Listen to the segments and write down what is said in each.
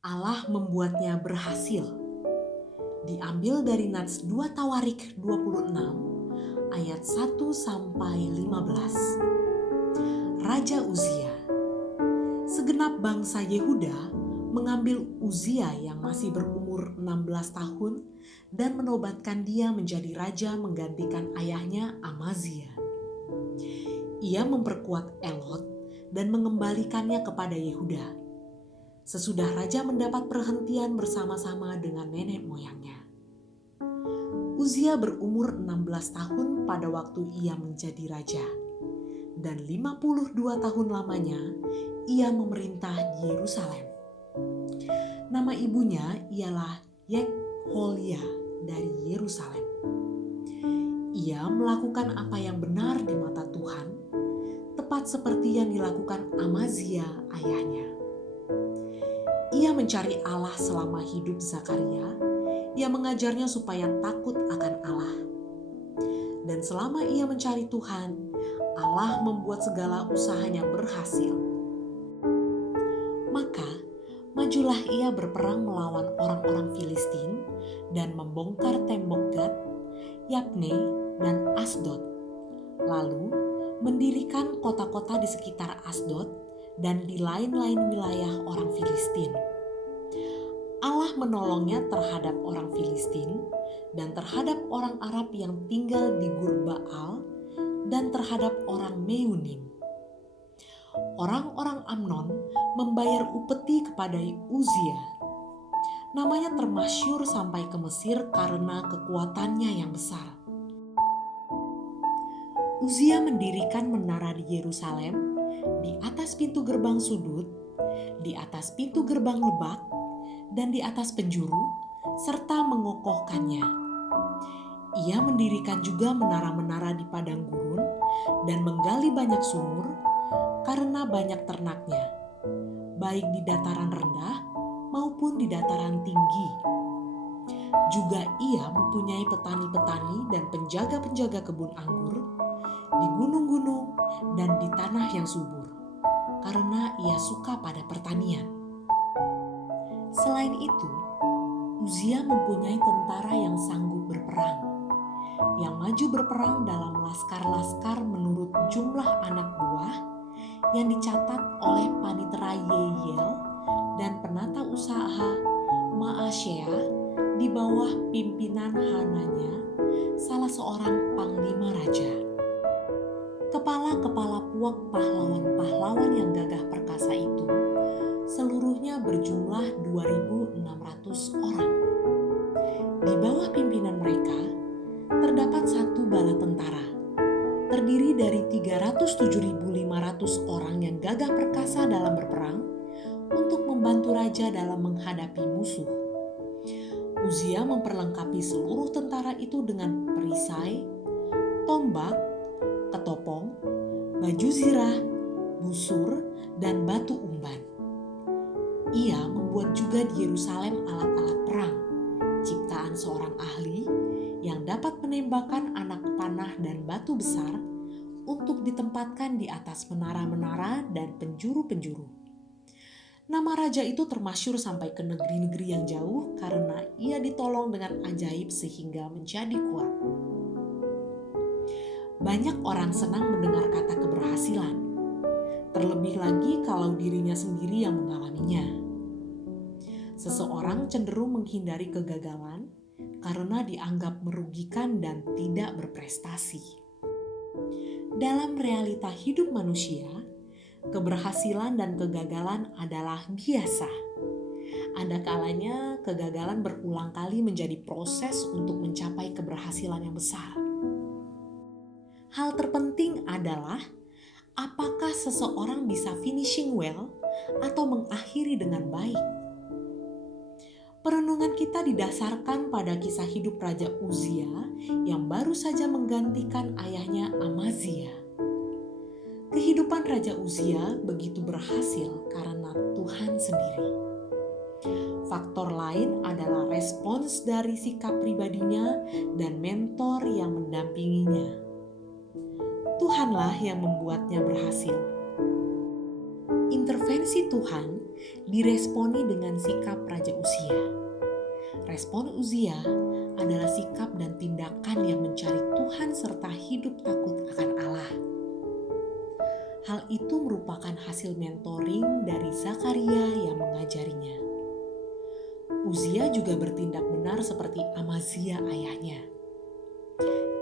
Allah membuatnya berhasil. Diambil dari Nats 2 Tawarik 26 ayat 1 sampai 15. Raja Uzia. Segenap bangsa Yehuda mengambil Uzia yang masih berumur 16 tahun dan menobatkan dia menjadi raja menggantikan ayahnya Amazia. Ia memperkuat Elot dan mengembalikannya kepada Yehuda. Sesudah raja mendapat perhentian bersama-sama dengan nenek moyangnya. Uzia berumur 16 tahun pada waktu ia menjadi raja. Dan 52 tahun lamanya ia memerintah di Yerusalem. Nama ibunya ialah Yekholia dari Yerusalem. Ia melakukan apa yang benar di mata Tuhan, tepat seperti yang dilakukan Amazia ayahnya. Ia mencari Allah selama hidup Zakaria. Ia mengajarnya supaya takut akan Allah. Dan selama ia mencari Tuhan, Allah membuat segala usahanya berhasil. Maka, majulah ia berperang melawan orang-orang Filistin dan membongkar tembok Gat, Yapne, dan Asdod. Lalu, mendirikan kota-kota di sekitar Asdod dan di lain-lain wilayah orang Filistin. Allah menolongnya terhadap orang Filistin dan terhadap orang Arab yang tinggal di Gur Baal dan terhadap orang Meunim. Orang-orang Amnon membayar upeti kepada Uzia. Namanya termasyur sampai ke Mesir karena kekuatannya yang besar. Uzia mendirikan menara di Yerusalem, di atas pintu gerbang sudut, di atas pintu gerbang lebak, dan di atas penjuru, serta mengokohkannya. Ia mendirikan juga menara-menara di padang gurun dan menggali banyak sumur karena banyak ternaknya, baik di dataran rendah maupun di dataran tinggi. Juga ia mempunyai petani-petani dan penjaga-penjaga kebun anggur di gunung-gunung dan di tanah yang subur, karena ia suka pada pertanian. Selain itu, Uzia mempunyai tentara yang sanggup berperang, yang maju berperang dalam laskar-laskar menurut jumlah anak buah yang dicatat oleh panitera Yeiel dan penata usaha Maasyea di bawah pimpinan Hananya, salah seorang panglima raja. Kepala-kepala puak pahlawan-pahlawan yang gagah perkasa itu seluruhnya berjumlah 2.600 orang. Di bawah pimpinan mereka terdapat satu bala tentara, terdiri dari 307.500 orang yang gagah perkasa dalam berperang untuk membantu raja dalam menghadapi musuh. Uzia memperlengkapi seluruh tentara itu dengan perisai, tombak, ketopong, baju zirah, busur, dan batu umban. Ia membuat juga di Yerusalem alat-alat perang, ciptaan seorang ahli yang dapat menembakkan anak panah dan batu besar untuk ditempatkan di atas menara-menara dan penjuru-penjuru. Nama raja itu termasyur sampai ke negeri-negeri yang jauh karena ia ditolong dengan ajaib sehingga menjadi kuat. Banyak orang senang mendengar kata keberhasilan, terlebih lagi kalau dirinya sendiri yang mengalaminya. Seseorang cenderung menghindari kegagalan karena dianggap merugikan dan tidak berprestasi. Dalam realita hidup manusia, keberhasilan dan kegagalan adalah biasa. Ada kalanya kegagalan berulang kali menjadi proses untuk mencapai keberhasilan yang besar. Hal terpenting adalah apakah seseorang bisa finishing well atau mengakhiri dengan baik. Perenungan kita didasarkan pada kisah hidup Raja Uzia yang baru saja menggantikan ayahnya Amazia. Kehidupan Raja Uzia begitu berhasil karena Tuhan sendiri. Faktor lain adalah respons dari sikap pribadinya dan mentor yang mendampinginya. Tuhanlah yang membuatnya berhasil. Intervensi Tuhan diresponi dengan sikap Raja Uzia. Respon Uzia adalah sikap dan tindakan yang mencari Tuhan serta hidup takut akan Allah. Hal itu merupakan hasil mentoring dari Zakaria yang mengajarinya. Uzia juga bertindak benar seperti Amazia ayahnya.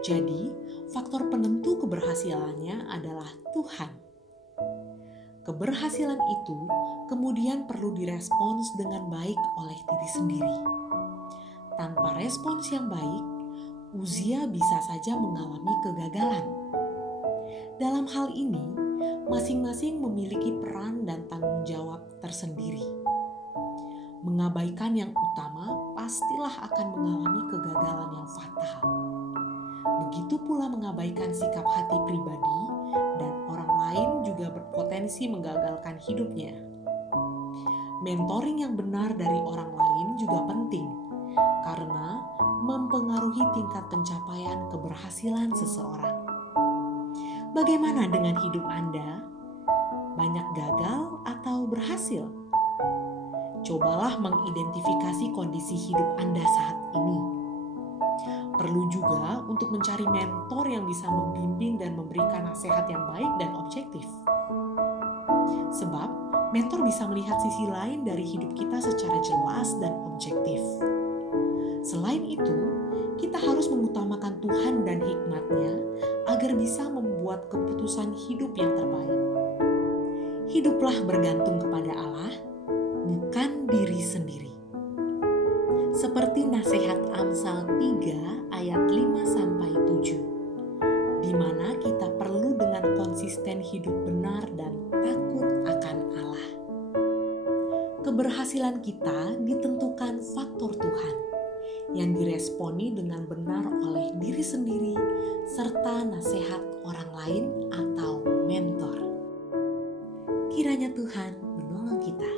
Jadi, faktor penentu keberhasilannya adalah Tuhan. Keberhasilan itu kemudian perlu direspons dengan baik oleh diri sendiri. Tanpa respons yang baik, Uzia bisa saja mengalami kegagalan. Dalam hal ini, masing-masing memiliki peran dan tanggung jawab tersendiri. Mengabaikan yang utama pastilah akan mengalami kegagalan yang fatal. Begitu pula mengabaikan sikap hati pribadi dan orang lain juga berpotensi menggagalkan hidupnya. Mentoring yang benar dari orang lain juga penting karena mempengaruhi tingkat pencapaian keberhasilan seseorang. Bagaimana dengan hidup Anda? Banyak gagal atau berhasil? Cobalah mengidentifikasi kondisi hidup Anda saat ini. Perlu juga untuk mencari mentor yang bisa membimbing dan memberikan nasihat yang baik dan objektif. Sebab, mentor bisa melihat sisi lain dari hidup kita secara jelas dan objektif. Selain itu, kita harus mengutamakan Tuhan dan hikmat-Nya agar bisa membuat keputusan hidup yang terbaik. Hiduplah bergantung kepada Allah, bukan diri sendiri. Seperti nasihat Amsal 3 ayat 5-7, di mana kita perlu dengan konsisten hidup benar dan takut akan Allah. Keberhasilan kita ditentukan faktor Tuhan yang diresponi dengan benar oleh diri sendiri serta nasihat orang lain atau mentor. Kiranya Tuhan menolong kita.